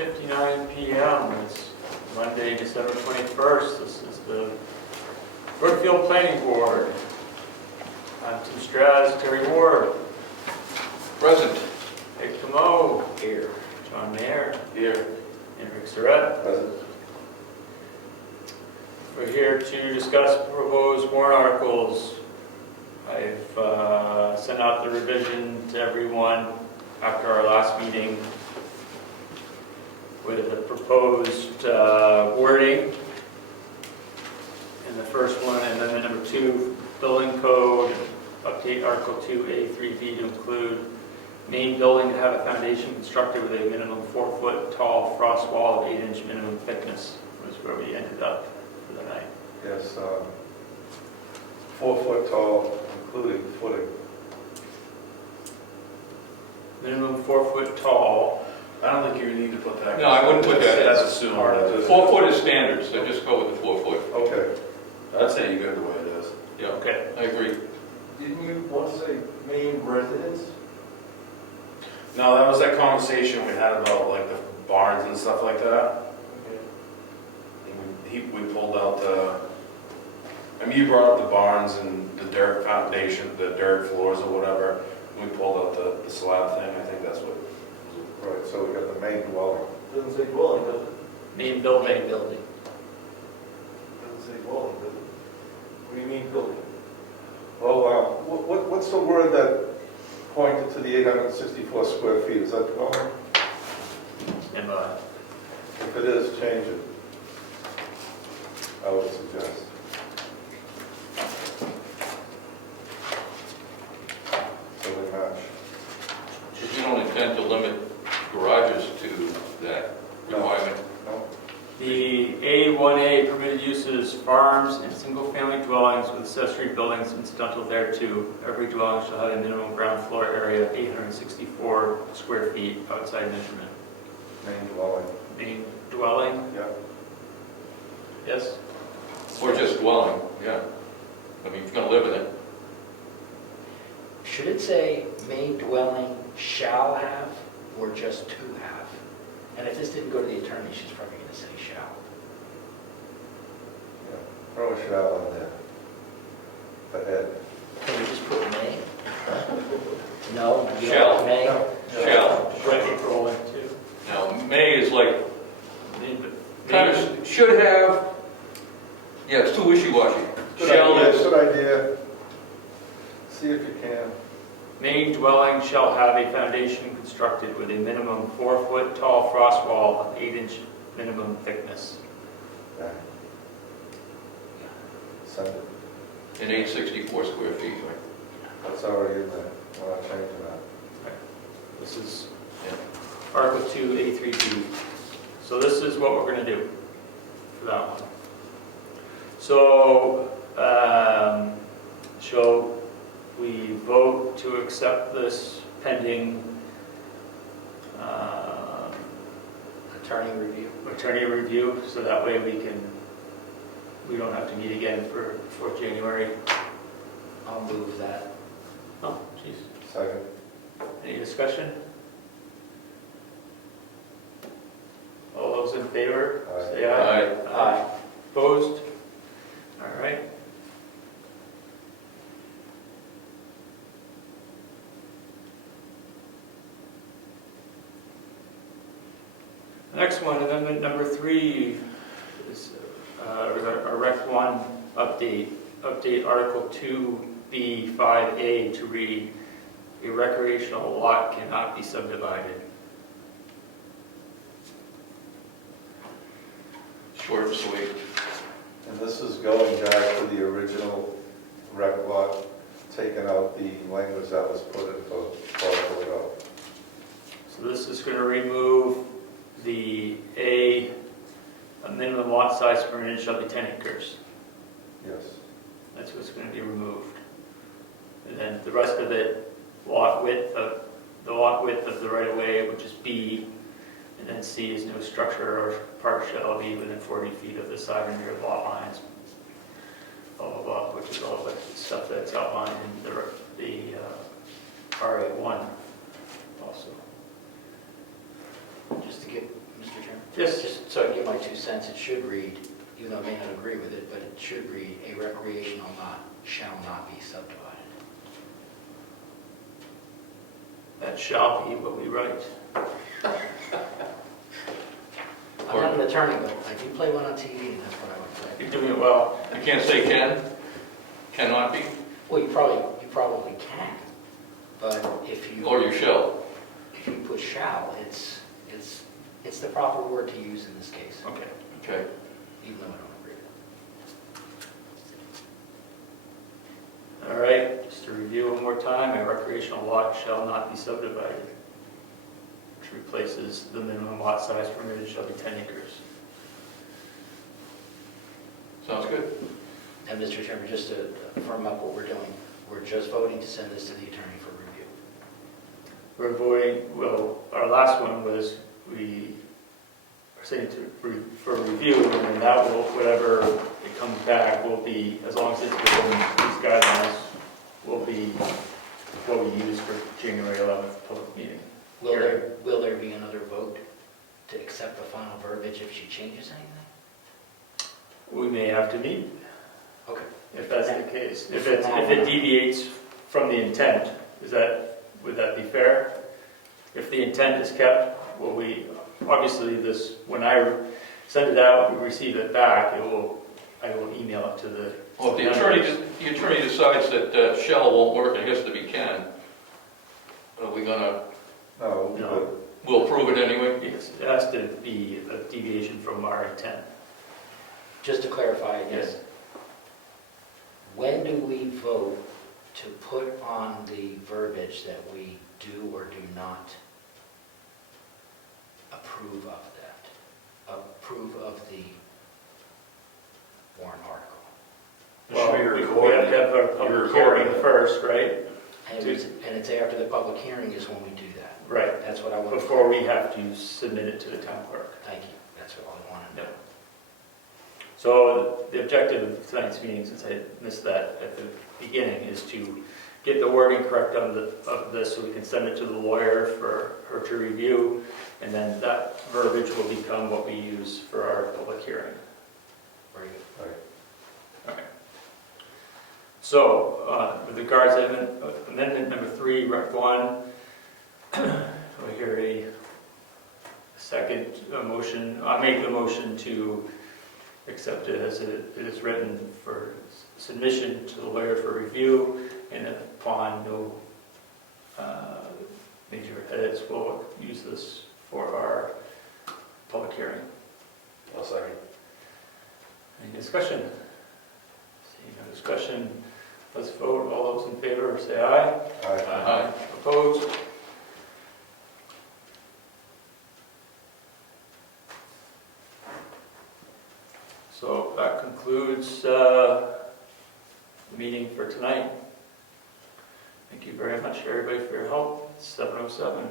6:59 p.m. It's Monday, December 21st. This is the Brookfield Planning Board. I'm Tim Straz, Terry Ward. Present. Hey, Comeau. Here. John Mayer. Here. And Rick Surratt. Present. We're here to discuss proposed warrant articles. I've sent out the revision to everyone after our last meeting with the proposed wording in the first one, and then the number 2, building code, update Article 2A3B to include main building to have a foundation constructed with a minimum 4-foot tall frost wall of 8-inch minimum thickness, was where we ended up for the night. Yes, 4 foot tall, including footing. Minimum 4-foot tall. I don't think you need to put that. No, I wouldn't put that. That's assumed. 4 foot is standard, so just go with the 4 foot. Okay. I'd say you go the way it is. Yeah, Okay. I agree. Didn't you want to say main residence? No, that was that conversation we had about like the barns and stuff like that. And we pulled out the, I mean, you brought up the barns and the dirt foundation, the dirt floors or whatever. We pulled out the slab thing. I think that's what. Right, so we got the main dwelling. Doesn't say dwelling, does it? Main building. Doesn't say dwelling, does it? What do you mean building? Well, what's the word that pointed to the 864 square feet? Is that dwelling? And If it is, change it. I would suggest. So they match. But you don't intend to limit garages to that requirement. No? the A1A permitted uses, farms and single-family dwellings with accessory buildings incidental thereto. Every dwelling shall have a minimum ground floor area of 864 square feet outside measurement. Main dwelling. Main dwelling, Yeah. yes? Or just dwelling, yeah. I mean, if you're gonna live in it. Should it say main dwelling shall have, or just to have? And if this didn't go to the attorney, she's probably going to say shall. Yeah. Throw a shell in there. For Ed. Can we just put may? No? You don't Shall. want may? No. Shall. Right, rolling too. Now, may is like, Main- kind of, should have, yeah, it's too wishy-washy. Good Shall idea, is, good idea. See if you can. Main dwelling shall have a foundation constructed with a minimum 4-foot tall frost wall of 8-inch minimum thickness. Yeah. Send it. in 864 square feet. That's already in there. We're not changing that. This is Yeah. Article 2A3B. So this is what we're going to do for that one. So, shall we vote to accept this pending Attorney review. attorney review, so that way we don't have to meet again for January? I'll move that. Oh, jeez. Second. Any discussion? All those in favor, Aye. say aye. Aye. Aye. Opposed? All right. Next one, amendment number 3, is a Rec 1 update. Update Article 2B5A to read, a recreational lot cannot be subdivided. Short and sweet. And this is going back to the original rec lot, taking out the language that was put in for Brookfield. So this is going to remove the a minimum lot size permitted shall be 10 acres. Yes. That's what's going to be removed. And then the rest of it, lot width of the right of way, which is B, and then C is no structure or part shall be within 40 feet of the side and rear lot lines. Blah blah blah, which is all the stuff that's outlined in the RA1 also. Just to get Mr. Just so I give my 2 cents, it should read, even though I may not agree with it, but it should read, a recreational lot shall not be subdivided. That shall be what we write. I'm not an attorney, but I do play one on TV, and that's what I would say. You're doing it well. You can't say can, cannot be, Well, you probably can, but if you. or you shall. If you put shall, it's the proper word to use in this case, Okay. Okay. even though I don't agree with it. All right, just to review one more time, a recreational lot shall not be subdivided, which replaces the minimum lot size permitted shall be 10 acres. Sounds good. And Mr. Chairman, just to firm up what we're doing, we're just voting to send this to the attorney for review. We're voting, well, our last one was we are saying for review, and then that will, whatever it comes back will be, as long as it's within these guidelines, will be what we use for January 11th public meeting. Will there be another vote to accept the final verbiage if she changes anything? We may have to meet, Okay. if that's the case. If it deviates from the intent, would that be fair? If the intent is kept, obviously when I send it out, we receive it back, I will email it to the. Well, if the attorney decides that shall won't work, and it has to be can, are we gonna, No, we'll approve it anyway? Yes, it has to be a deviation from our intent. Just to clarify again. Yes. When do we vote to put on the verbiage that we do or do not approve of that? Approve of the warrant article? Well, Should be we have recorded. to have our public hearing first, right? And it's after the public hearing is when we do that. Right, That's what I want to. before we have to submit it to the town clerk. Thank you. That's all I wanted to know. So the objective of tonight's meeting, since I missed that at the beginning, is to get the wording correct of this so we can send it to the lawyer for her to review, and then that verbiage will become what we use for our public hearing. Very good. right. Okay. So, with regards to amendment number 3, Rec 1, do I hear a second motion? I make the motion to accept it as it is written for submission to the lawyer for review, and upon no major edits, we'll use this for our public hearing. I'll second. Any discussion? Seeing no discussion, let's vote. All those in favor say aye. Aye. Opposed? So that concludes the meeting for tonight. Thank you very much, everybody, for your help. It's 7:07.